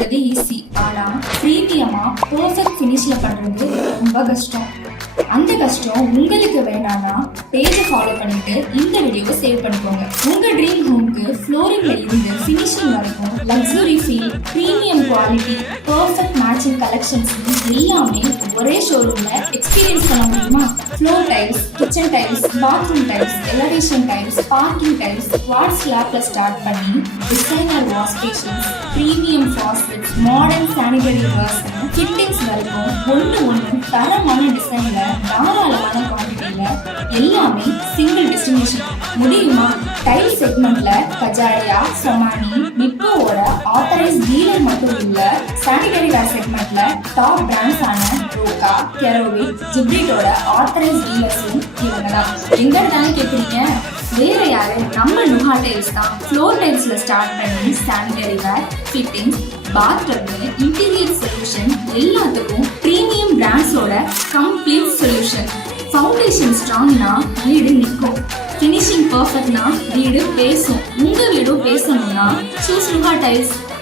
வைக்கிறது ஈஸி, ஆனா பிரீமியமா பெர்ஃபெக்ட் ஃபினிஷ்ல பண்றது ரொம்ப கஷ்டம். அந்த கஷ்டம் உங்களுக்கு வேணாம்னா பேஜை ஃபாலோ பண்ணிட்டு இந்த வீடியோவை சேவ் பண்ணிக்கோங்க. உங்க ட்ரீம் ஹோம்க்கு ஃப்ளோரிங்ல இருந்து ஃபினிஷிங் வரைக்கும் luxury feel, premium quality, perfect matching collections எல்லாமே ஒரே ஷோரூம்ல எக்ஸ்பீரியன்ஸ் பண்ண முடியுமா? Floor tiles, kitchen tiles, bathroom tiles, elevation tiles, parking tiles, quartz ஸ்லாப்ல ஸ்டார்ட் பண்ணி designer wash stations, premium faucets, modern sanitary wares, fittings வரைக்கும் ஒன்று தரமான டிசைன்ல தாராளமான குவான்டிட்டியில எல்லாமே சிங்கிள் டெஸ்டினேஷன். முடியுமா? டைல் செக்மெண்ட்ல கஜாரியா, சமானி, நிப்போவோட ஆத்தரைஸ் டீலர் மட்டும் இல்ல, சானிடரி வேர் செக்மெண்ட்ல டாப் பிராண்ட்ஸ் ஆன ரோகா, கெரோவிட், ஜிப்ரிட்டோட ஆத்தரைஸ் டீலர்ஸும் இவங்க தான். எங்க இருந்தாலும் கேட்குறீங்க, வேற யாரு? நம்ம நுஹா டைல்ஸ் தான். ஃப்ளோர் டைல்ஸ்ல ஸ்டார்ட் பண்ணி சானிடரி வேர், ஃபிட்டிங்ஸ், பாத்ரூம், இன்டீரியர் சொல்யூஷன் எல்லாத்துக்கும் பிரீமியம் பிராண்ட்ஸோட கம்ப்ளீட் சொல்யூஷன். ஃபவுண்டேஷன் ஸ்ட்ராங்னா வீடு நிற்கும், ஃபினிஷிங் பர்ஃபெக்ட்னா வீடு பேசும். உங்க வீடும் பேசணும்னா சூஸ் நுஹா டைல்ஸ்.